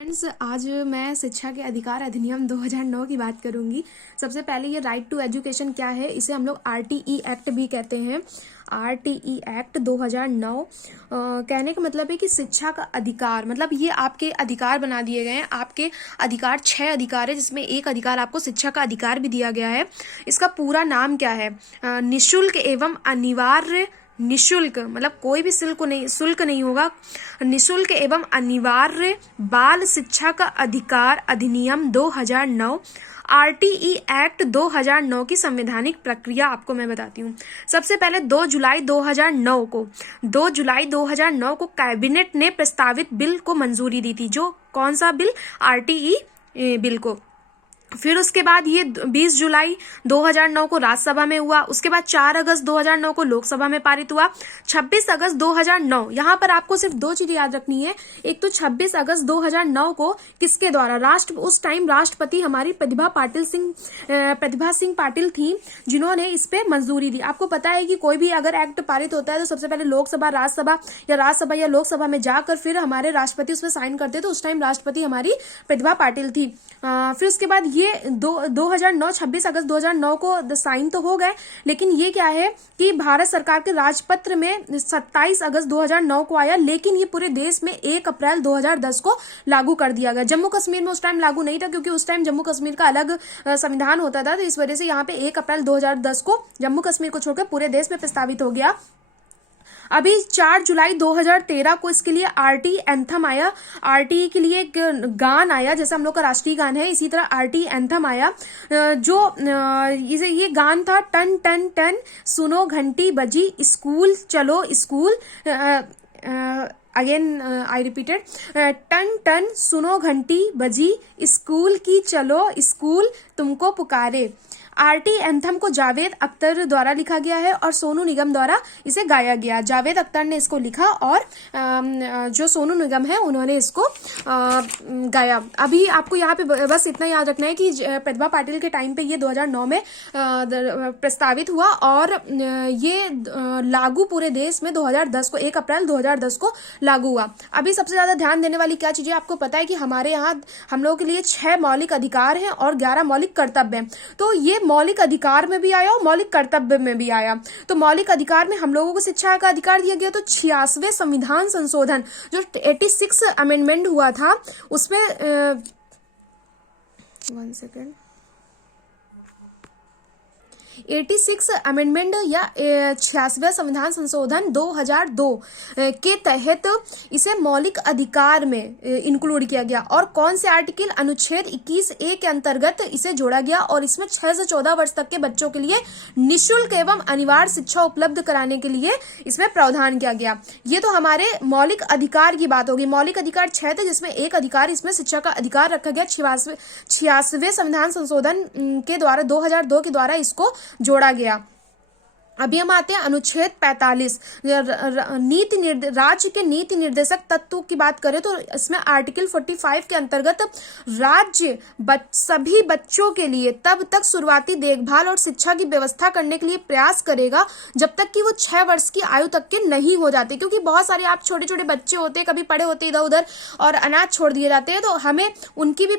Friends, आज मैं शिक्षा के अधिकार अधिनियम 2009 की बात करूंगी। सबसे पहले ये राइट टू एजुकेशन क्या है, इसे हम लोग आरटीई एक्ट भी कहते हैं। आरटीई एक्ट 2009 कहने का मतलब है कि शिक्षा का अधिकार, मतलब ये आपके अधिकार बना दिए गए हैं। आपके अधिकार 6 अधिकार है, जिसमें एक अधिकार आपको शिक्षा का अधिकार भी दिया गया है। इसका पूरा नाम क्या है? निःशुल्क एवं अनिवार्य, निःशुल्क मतलब कोई भी शुल्क नहीं होगा, निःशुल्क एवं अनिवार्य बाल शिक्षा का अधिकार अधिनियम 2009। आरटीई एक्ट 2009 की संवैधानिक प्रक्रिया आपको मैं बताती हूँ। सबसे पहले 2 जुलाई 2009 को कैबिनेट ने प्रस्तावित बिल को मंजूरी दी थी। जो कौन सा बिल? आरटीई बिल को। फिर उसके बाद ये 20 जुलाई 2009 को राज्यसभा में हुआ। उसके बाद 4 अगस्त 2009 को लोकसभा में पारित हुआ। 26 अगस्त 2009, यहाँ पर आपको सिर्फ 2 चीजें याद रखनी है। एक तो 26 अगस्त 2009 को किसके द्वारा? उस टाइम राष्ट्रपति हमारी प्रतिभा सिंह पाटिल थी, जिन्होंने इस पे मंजूरी दी। आपको पता है कि कोई भी अगर एक्ट पारित होता है तो सबसे पहले लोकसभा, राज्यसभा या लोकसभा में जाकर फिर हमारे राष्ट्रपति उस पर साइन करते। तो उस टाइम राष्ट्रपति हमारी प्रतिभा पाटिल थी। फिर उसके बाद ये 26 अगस्त 2009 को साइन तो हो गए, लेकिन ये क्या है कि भारत सरकार के राजपत्र में 27 अगस्त 2009 को आया, लेकिन ये पूरे देश में 1 अप्रैल 2010 को लागू कर दिया गया। जम्मू कश्मीर में उस टाइम लागू नहीं था, क्योंकि उस टाइम जम्मू कश्मीर का अलग संविधान होता था। तो इस वजह से यहाँ पे 1 अप्रैल 2010 को जम्मू कश्मीर को छोड़कर पूरे देश में प्रस्तावित हो गया। अभी 4 जुलाई 2013 को इसके लिए आरटी एंथम आया। आरटी के लिए एक गान आया, जैसे हम लोग का राष्ट्रीय गान है, इसी तरह आरटी एंथम आया। जो ये गान था, टन टन टन सुनो घंटी बजी, स्कूल चलो स्कूल। अगेन आई रिपीटेड, टन टन सुनो घंटी बजी, स्कूल की चलो स्कूल तुमको पुकारे। आरटी एंथम को जावेद अख्तर द्वारा लिखा गया है और सोनू निगम द्वारा इसे गाया गया। जावेद अख्तर ने इसको लिखा और जो सोनू निगम है उन्होंने इसको गाया। अभी आपको यहाँ पे बस इतना याद रखना है कि प्रतिभा पाटिल के टाइम पे ये 2009 में प्रस्तावित हुआ और ये लागू पूरे देश में 2010 को 1 अप्रैल 2010 को लागू हुआ। अभी सबसे ज्यादा ध्यान देने वाली क्या चीजें आपको पता है कि हमारे यहाँ हम लोगों के लिए 6 मौलिक अधिकार हैं और 11 मौलिक कर्तव्य हैं। तो ये मौलिक अधिकार में भी आया और मौलिक कर्तव्य में भी आया। तो मौलिक अधिकार में हम लोगों को शिक्षा का अधिकार दिया गया। तो 86वें संविधान संशोधन, जो 86 अमेंडमेंट हुआ था, उसमें 1 सेकेंड, 86 अमेंडमेंट या 86वें संविधान संशोधन 2002 के तहत इसे मौलिक अधिकार में इंक्लूड किया गया। और कौन से आर्टिकल? अनुच्छेद 21A के अंतर्गत इसे जोड़ा गया और इसमें 6 से 14 वर्ष तक के बच्चों के लिए निःशुल्क एवं अनिवार्य शिक्षा उपलब्ध कराने के लिए इसमें प्रावधान किया गया। ये तो हमारे मौलिक अधिकार की बात होगी। मौलिक अधिकार 6 थे, जिसमें एक अधिकार इसमें शिक्षा का अधिकार रखा गया। 86वें संविधान संशोधन के द्वारा 2002 के द्वारा इसको जोड़ा गया। अभी हम आते हैं अनुच्छेद 45, राज्य के नीति निर्देशक तत्व की बात करें तो इसमें आर्टिकल 45 के अंतर्गत राज्य सभी बच्चों के लिए तब तक शुरुआती देखभाल और शिक्षा की व्यवस्था करने के लिए प्रयास करेगा जब तक कि वो 6 वर्ष की आयु तक के नहीं हो जाते। क्योंकि बहुत सारे आप छोटे छोटे बच्चे होते हैं, कभी पड़े होते इधर उधर और अनाथ छोड़ दिए जाते हैं। तो हमें उनकी भी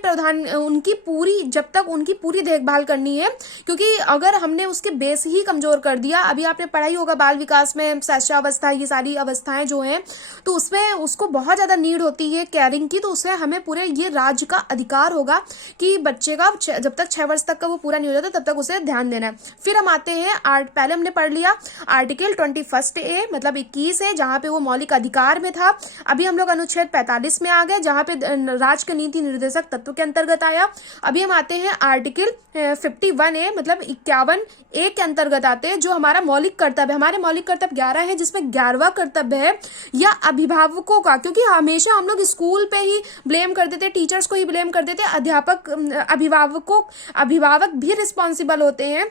जब तक उनकी पूरी देखभाल करनी है, क्योंकि अगर हमने उसके बेस ही कमजोर कर दिया, अभी आपने पढ़ाई होगा बाल विकास में, शैशवावस्था, ये सारी अवस्थाएं जो हैं, तो उसमें उसको बहुत ज्यादा नीड होती है केयरिंग की। तो उससे हमें पूरे ये राज्य का अधिकार होगा कि बच्चे का जब तक 6 वर्ष तक का वो पूरा नहीं हो जाता तब तक उसे ध्यान देना है। फिर हम आते हैं पहले हमने पढ़ लिया आर्टिकल 21A मतलब 21 है, जहां पे वो मौलिक अधिकार में था। अभी हम लोग अनुच्छेद 45 में आ गए, जहां पे राज्य के नीति निर्देशक तत्व के अंतर्गत आया। अभी हम आते हैं आर्टिकल 51A मतलब 51A के अंतर्गत आते हैं, जो हमारा मौलिक कर्तव्य। हमारे मौलिक कर्तव्य 11 है, जिसमें 11वां कर्तव्य है या अभिभावकों का, क्योंकि हमेशा हम लोग स्कूल पे ही ब्लेम कर देते, टीचर्स को ही ब्लेम कर देते। अभिभावक भी रिस्पॉन्सिबल होते हैं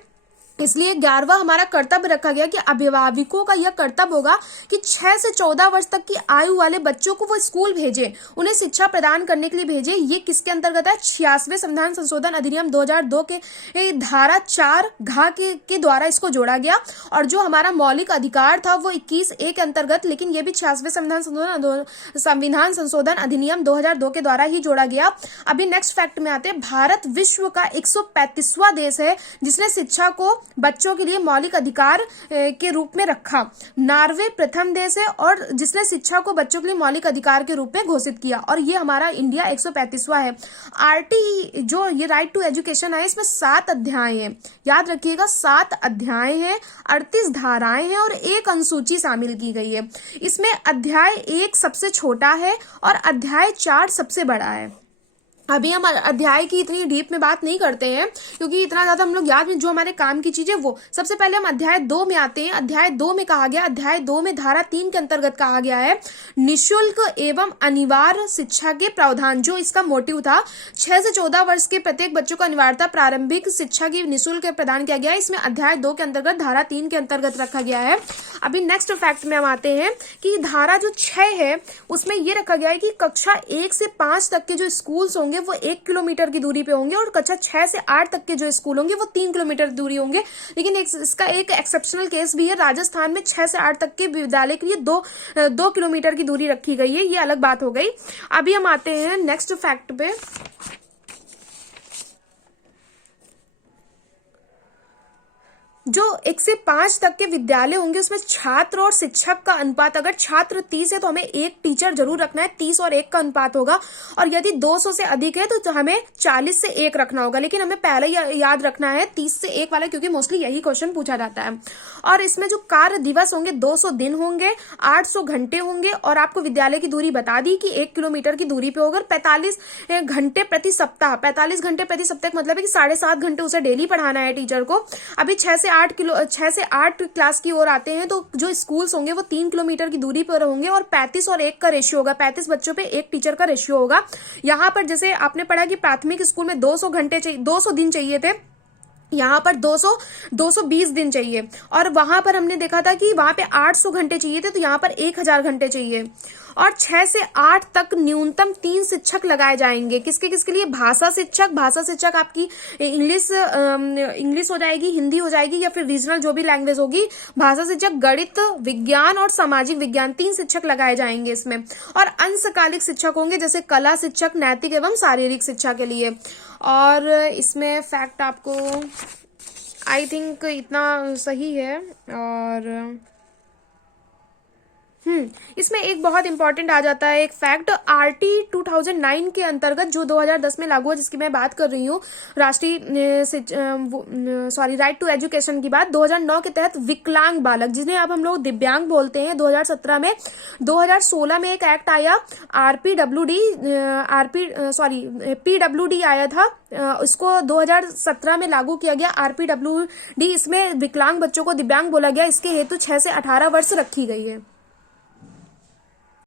इसलिए 11वां हमारा कर्तव्य रखा गया कि अभिभावकों का यह कर्तव्य होगा कि 6 से 14 वर्ष तक की आयु वाले बच्चों को वो स्कूल भेजे, उन्हें शिक्षा प्रदान करने के लिए भेजे। ये किसके अंतर्गत है? 86वें संविधान संशोधन अधिनियम 2002 के धारा 4 घ के द्वारा इसको जोड़ा गया। और जो हमारा मौलिक अधिकार था वो 21A के अंतर्गत, लेकिन ये भी 86वें संविधान संशोधन अधिनियम 2002 के द्वारा ही जोड़ा गया। अभी नेक्स्ट फैक्ट में आते हैं। भारत विश्व का 135वां देश है जिसने शिक्षा को बच्चों के लिए मौलिक अधिकार के रूप में रखा। नॉर्वे प्रथम देश है और जिसने शिक्षा को बच्चों के लिए मौलिक अधिकार के रूप में घोषित किया, और ये हमारा इंडिया 135वां है। आरटीई जो ये राइट टू एजुकेशन है, इसमें 7 अध्याय हैं, याद रखिएगा 7 अध्याय हैं, 38 धाराएं हैं और 1 अनुसूची शामिल की गई है। इसमें अध्याय 1 सबसे छोटा है और अध्याय 4 सबसे बड़ा है। अभी हम अध्याय की इतनी डीप में बात नहीं करते हैं क्योंकि इतना ज्यादा हम लोग याद में, जो हमारे काम की चीजें वो सबसे पहले हम अध्याय 2 में आते हैं। अध्याय 2 में कहा गया, अध्याय 2 में धारा 3 के अंतर्गत कहा गया है निःशुल्क एवं अनिवार्य शिक्षा के प्रावधान। जो इसका मोटिव था 6 से 14 वर्ष के प्रत्येक बच्चों को अनिवार्यता प्रारंभिक शिक्षा की निःशुल्क प्रदान किया गया है। इसमें अध्याय 2 के अंतर्गत धारा 3 के अंतर्गत रखा गया है। अभी नेक्स्ट फैक्ट में हम आते हैं कि धारा जो 6 है उसमें यह रखा गया है कि कक्षा 1 से 5 तक के जो स्कूल्स होंगे वो 1 किलोमीटर की दूरी पे होंगे और कक्षा 6 से 8 तक के जो स्कूल होंगे वो 3 किलोमीटर दूरी होंगे। लेकिन इसका एक एक्सेप्शनल केस भी है। राजस्थान में 6 से 8 तक के विद्यालय के लिए 2 किलोमीटर की दूरी रखी गई है। ये अलग बात हो गई। अभी हम आते हैं नेक्स्ट फैक्ट पे। जो 1 से 5 तक के विद्यालय होंगे उसमें छात्र और शिक्षक का अनुपात, अगर छात्र 30 है तो हमें 1 टीचर जरूर रखना है, 30 और 1 का अनुपात होगा। और यदि 200 से अधिक है तो हमें 40 से 1 रखना होगा। लेकिन हमें पहले याद रखना है 30 से 1 वाला, क्योंकि मोस्टली यही क्वेश्चन पूछा जाता है। और इसमें जो कार्य दिवस होंगे 200 दिन होंगे, 800 घंटे होंगे। और आपको विद्यालय की दूरी बता दी कि 1 किलोमीटर की दूरी पे होगा। 45 घंटे प्रति सप्ताह, 45 घंटे प्रति सप्ताह का मतलब है कि 7.5 घंटे उसे डेली पढ़ाना है टीचर को। अभी 6 से 8 क्लास की ओर आते हैं तो जो स्कूल्स होंगे वो 3 किलोमीटर की दूरी पर होंगे और 35 और 1 का रेशियो होगा। 35 बच्चों पे 1 टीचर का रेशियो होगा। यहाँ पर जैसे आपने पढ़ा कि प्राथमिक स्कूल में 200 दिन चाहिए थे, यहाँ पर 220 दिन चाहिए। और वहां पर हमने देखा था कि वहां पे 800 घंटे चाहिए थे, तो यहाँ पर 1000 घंटे चाहिए। और 6 से 8 तक न्यूनतम 3 शिक्षक लगाए जाएंगे। किसके किसके लिए? भाषा शिक्षक आपकी इंग्लिश हो जाएगी, हिंदी हो जाएगी या फिर रीजनल जो भी लैंग्वेज होगी। भाषा शिक्षक, गणित, विज्ञान और सामाजिक विज्ञान, 3 शिक्षक लगाए जाएंगे इसमें। और अंशकालिक शिक्षक होंगे जैसे कला शिक्षक, नैतिक एवं शारीरिक शिक्षा के लिए। और इसमें फैक्ट आपको आई थिंक इतना सही है। और इसमें एक बहुत इंपॉर्टेंट आ जाता है एक फैक्ट, आरटी 2009 के अंतर्गत जो 2010 में लागू है, जिसकी मैं बात कर रही हूँ, राइट टू एजुकेशन की बात। 2009 के तहत विकलांग बालक, जिन्हें अब हम लोग दिव्यांग बोलते हैं, 2017 में 2016 में एक एक्ट आया पीडब्ल्यूडी आया था। इसको 2017 में लागू किया गया आरपीडब्ल्यूडी। इसमें विकलांग बच्चों को दिव्यांग बोला गया। इसके हेतु 6 से 18 वर्ष रखी गई है।